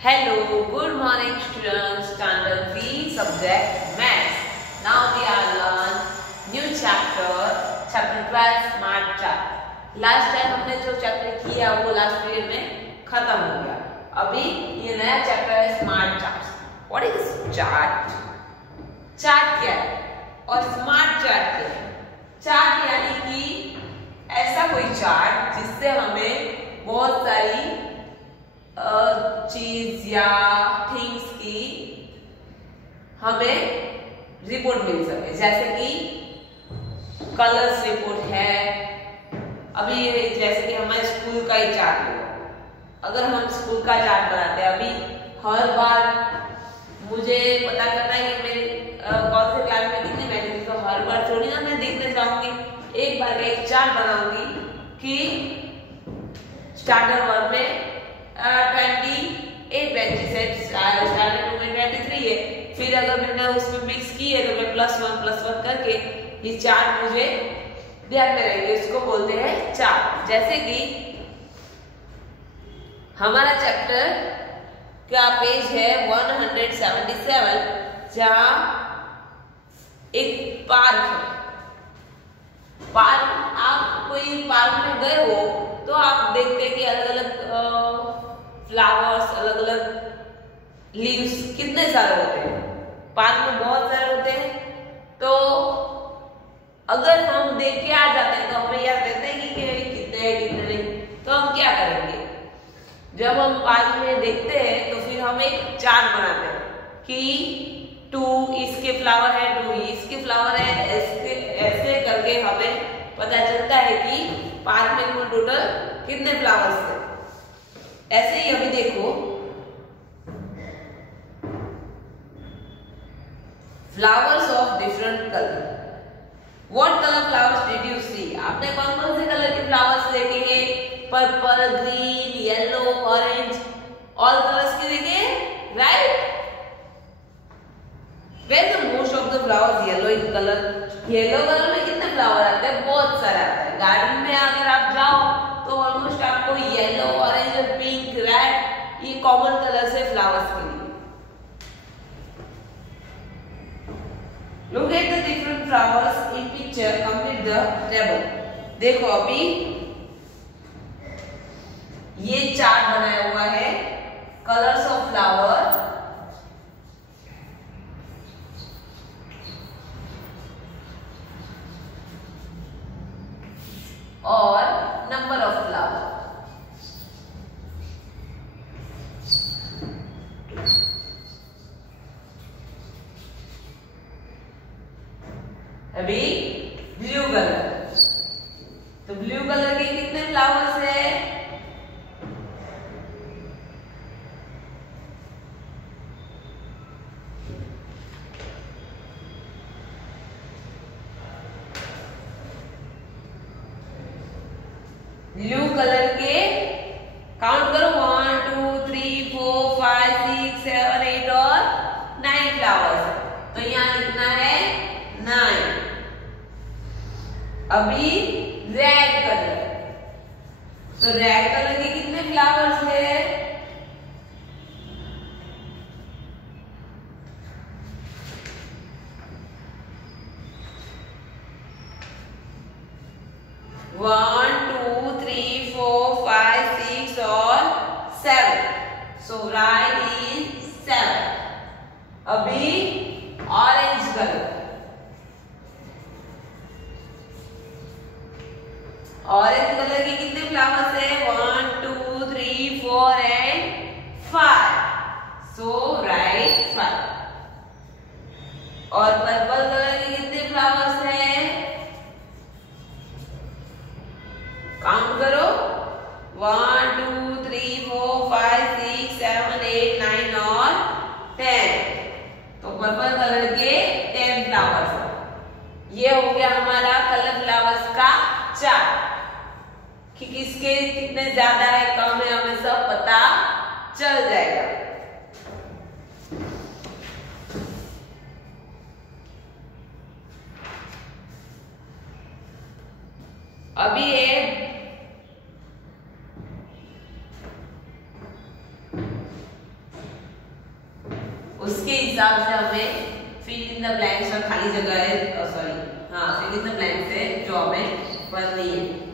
Hello, good morning students, standard 3 subject maths. Now we are learn new chapter 12 smart chart. Last time हमने जो chapter किया वो last period में खत्म हो गया. अभी ये नया चैप्टर है smart chart. What is chart? Chart क्या है और स्मार्ट चार्ट क्या है? चार्ट यानी कि ऐसा कोई चार्ट जिससे हमें बहुत सारी चीज या थिंग्स की हमें रिपोर्ट मिल सके. जैसे कि कलर्स रिपोर्ट है. अभी जैसे कि हमारे स्कूल का ही चार्ट हो. अगर हम स्कूल का चार्ट बनाते हैं, अभी हर बार मुझे पता करना है कि मेरे कौन से क्लास में कितने बैठे हैं, तो हर बार थोड़ी ना मैं देखने जाऊंगी. एक बार एक चार्ट बनाऊंगी कि स्टैंडर्ड 1 में 28 बेंचेस है, स्टैंडर्ड 2 में 23 है. फिर अगर मैंने उसमें मिक्स की है तो मैं +1 करके ये चार्ट मुझे ध्यान में रहेंगे. इसको बोलते हैं चार्ट. जैसे कि हमारा चैप्टर का पेज है 177, जहां एक पार्क है. पार्क, आप कोई पार्क में गए हो तो आप देखते हैं कि अलग अलग फ्लावर्स, अलग अलग लीव्स कितने सारे होते हैं. पार्क में बहुत सारे होते हैं. तो अगर हम देख के आ जाते हैं तो हमें याद रहता है कि कितने हैं कितने नहीं. तो हम क्या करेंगे, जब हम पार्क में देखते हैं तो फिर हम एक चार्ट बनाते हैं कि 2 इसके फ्लावर है, 2 इसके फ्लावर है. ऐसे करके हमें पता चलता है कि पार्क में कुल टोटल कितने फ्लावर्स थे. ऐसे ही अभी देखो, flowers of different colour. What colour flowers did you see? आपने कौन कौन से कलर के फ्लावर्स देखे हैं? Purple, green, yellow, orange, all colours के देखे, right? Where the most of the flowers yellow in colour. Yellow colour में कितने फ्लावर आते हैं? बहुत सारे आते हैं. गार्डन में अगर आप जाओ तो ऑलमोस्ट आपको येलो, ऑरेंज और पिंक, रेड, ये कॉमन कलर्स है फ्लावर्स के लिए. Look at the different flowers in picture. Complete the table. देखो अभी ये चार्ट बनाया हुआ है कलर्स ऑफ फ्लावर और नंबर ऑफ फ्लावर. अभी ब्लू कलर, तो ब्लू कलर के कितने फ्लावर्स है? ब्लू कलर के काउंट करो, 1 2 3 4 5 6 7 8 और 9 फ्लावर्स. तो यहाँ कितना है? 9. अभी रेड कलर, तो रेड कलर के कितने फ्लावर्स है? वन 2 3 4 5 6 और 7. सो राइट इज 7. अभी ऑरेंज कलर, ऑरेंज कलर के कितने फ्लावर्स है? 1 2 3 4 एंड 5. So right 5. और पर्पल कलर के कितने फ्लावर्स है? काउंट करो, 1 2 3 4 5 6 7 8 9 और 10. तो पर्पल कलर के 10 फ्लावर्स है. ये हो गया हमारा कलर फ्लावर्स का चार्ट कि किसके कितने ज्यादा है, कम है, हमें सब पता चल जाएगा. अभी हिसाब से हमें फिल इन द ब्लैंक्स और खाली जगह है, सॉरी हाँ फिल इन द ब्लैंक्स है जो हमें भरनी है।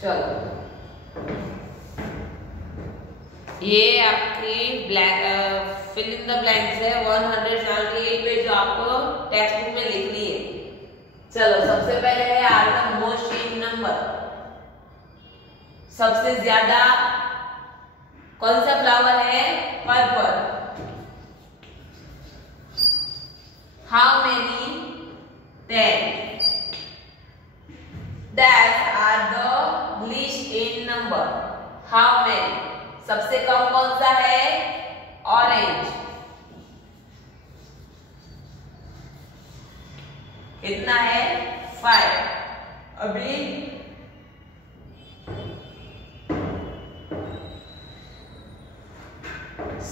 चलो ये आपकी फिल इन द ब्लैंक्स है 178 पे जो आपको टेक्स्ट बुक में लिखनी है। चलो सबसे पहले है are the most in number, सबसे ज्यादा कौन सा फ्लावर है? Purple. How many? 10। That are the least in number. How many? सबसे कम कौन सा है? ऑरेंज। कितना है? 5। अभी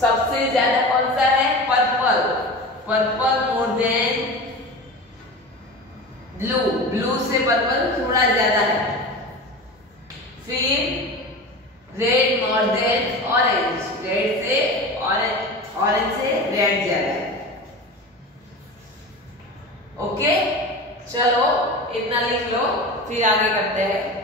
सबसे ज्यादा कौन सा है? Purple. Purple more than blue. Blue से पर्पल थोड़ा ज्यादा है। फिर red more than orange. Red से ऑरेंज, ऑरेंज से रेड ज्यादा है। ओके चलो इतना लिख लो, फिर आगे करते हैं।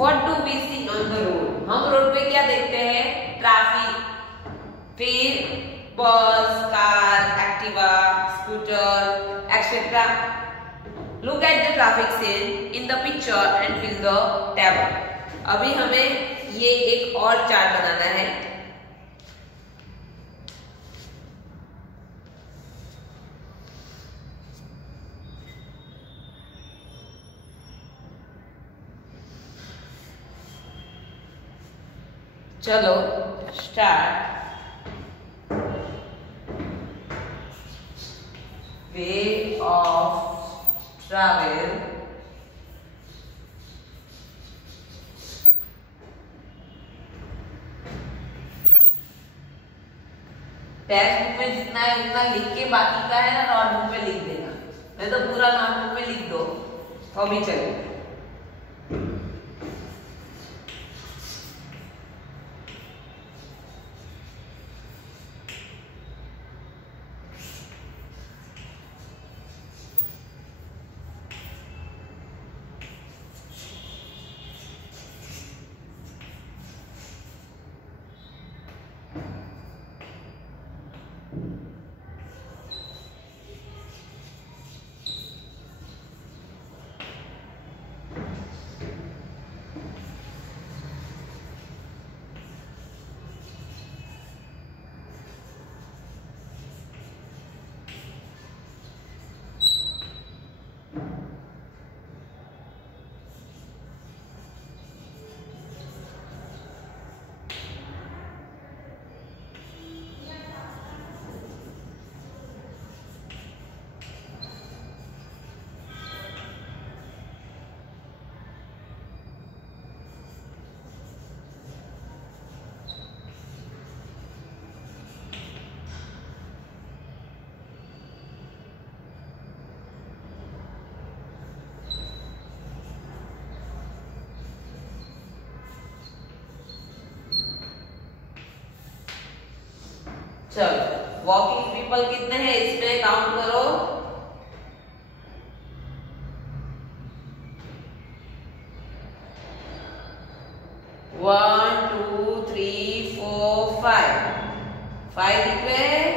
What do we see on the road? हम रोड पे क्या देखते हैं? ट्रैफिक, फिर बस, car, Activa, scooter, etcetera. Look at the traffic scene in the picture and fill the table. अभी हमें ये एक और चार्ट बनाना है. चलो start. Way of travel, text book में जितना है उतना लिख के बाकी का है ना नोटबुक में लिख देना. मैं तो पूरा नोटबुक में लिख दो तो भी चलेगा. चलो वॉकिंग पीपल कितने हैं इसमें काउंट करो. 1 2 3 4 5. 5 दिख रहे हैं.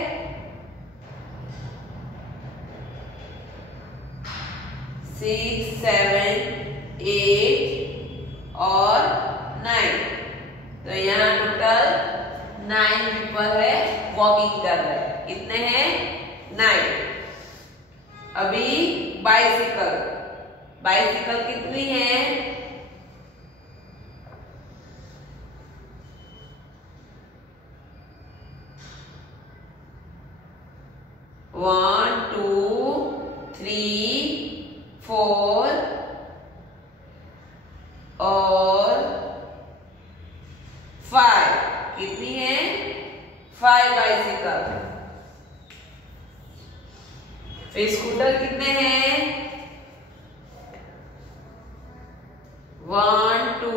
6 7 8 और 9. तो यहाँ टोटल 9 पीपल है वॉकिंग कर रहे हैं. कितने हैं? 9. अभी बाइसिकल, बाइसिकल कितनी है? 1 2 3 4 और 5. कितनी है? 5 बाइसिकल. फिर स्कूटर कितने हैं? 1 2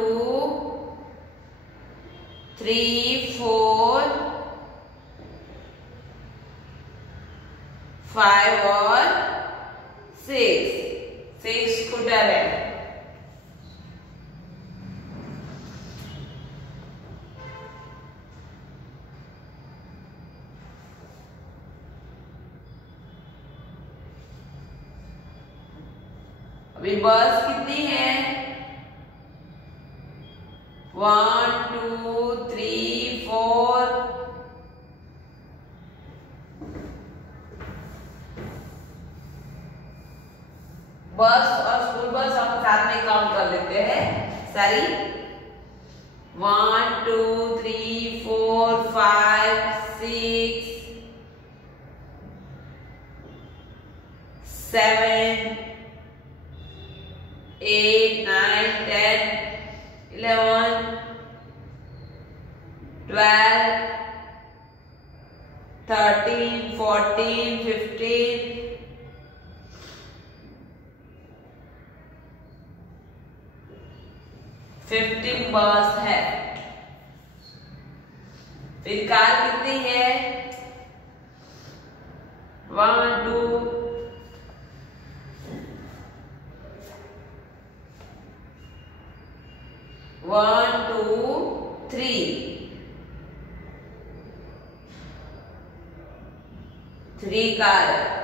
3 4 5 और 6 स्कूटर है. अभी बस कितनी है? 1 2 3 4 बस और स्कूल बस हम साथ में काउंट कर लेते हैं सारी. 1 2 3 4 5 6 7 8 9 10 11 12 13 14 15 15 बस है. फिर कार कितनी है? 1 2 3 1 2 3 3 कार।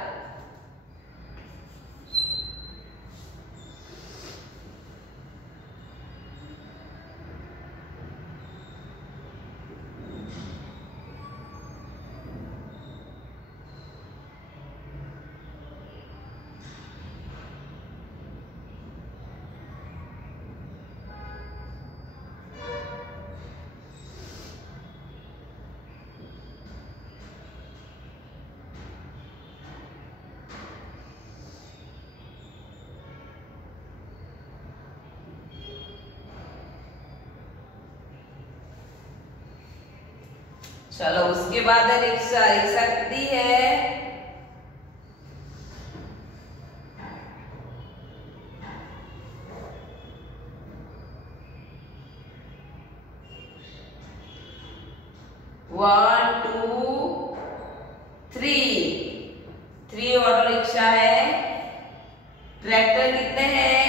चलो उसके बाद है रिक्शा। रिक्शा कितनी है? One two three. 3 auto rickshaw है। ट्रैक्टर कितने हैं?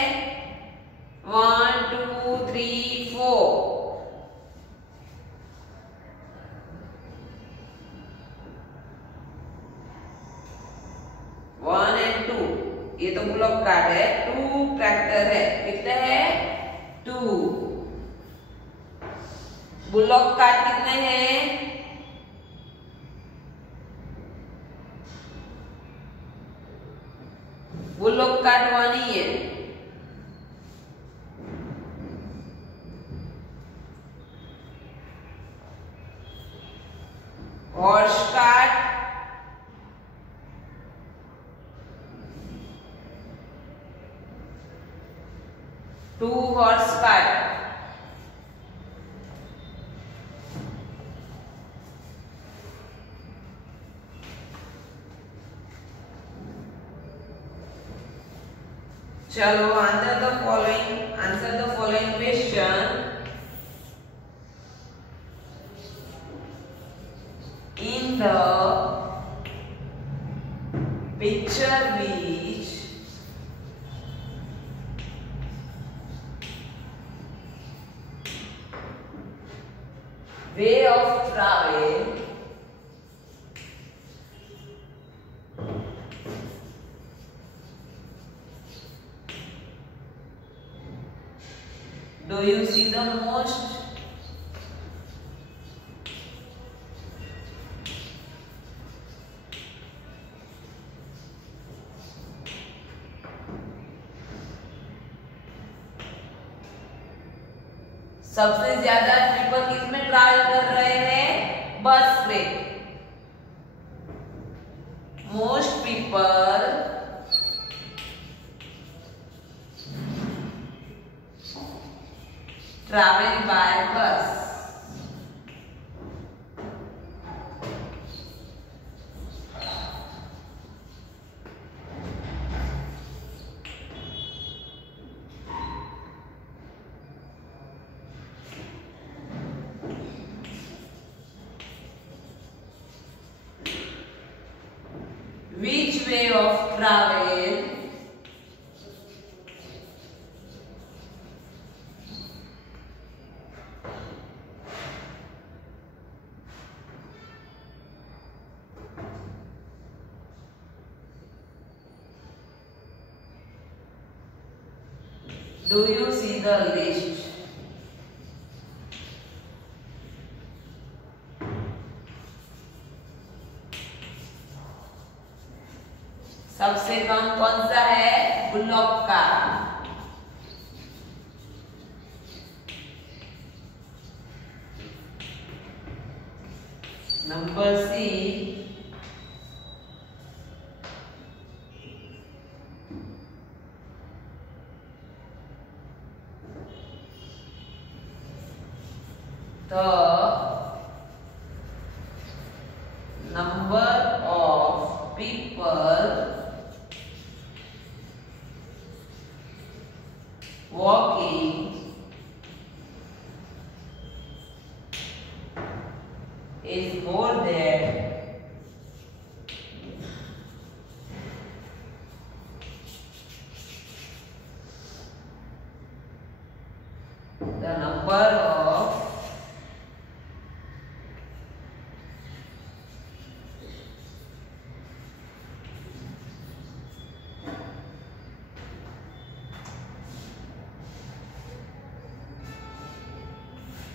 1 2 3 4। 1 and 2 ये तो बुलॉक कार्ट है। 2 ट्रैक्टर है। कितने हैं? 2। बुलॉक कार्ट कितने हैं? बुलॉक कार्ट 1 ही है। Horse cart 2 horse cart. चलो answer the following question. In the picture which way of travel do you see the most? सबसे ज्यादा पीपल किस में ट्रैवल कर रहे हैं? बस में। मोस्ट पीपल ट्रैवल बाय बस। Which way of travel do you see the list? सबसे कम कौन सा है? बुलॉक का। Number C. The number of people walking is more than the number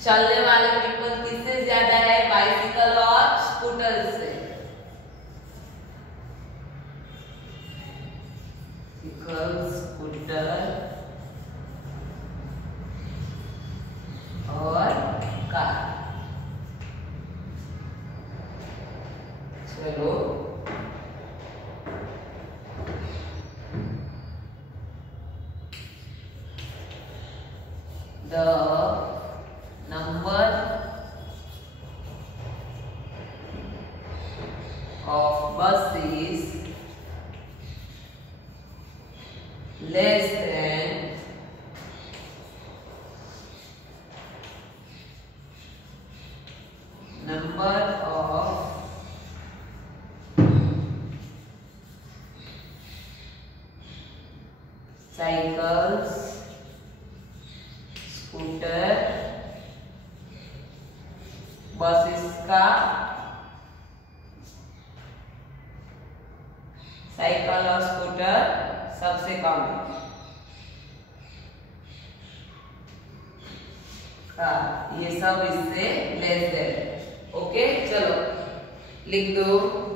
चलने वाले पीपल किससे ज्यादा है? बाइसिकल और स्कूटर से। स्कूटर और कार। चलो the number of buses less than number of cycles, scooter, buses का, साइकिल और स्कूटर सबसे कम का, ये सब इससे लेस देन। ओके, चलो लिख दो।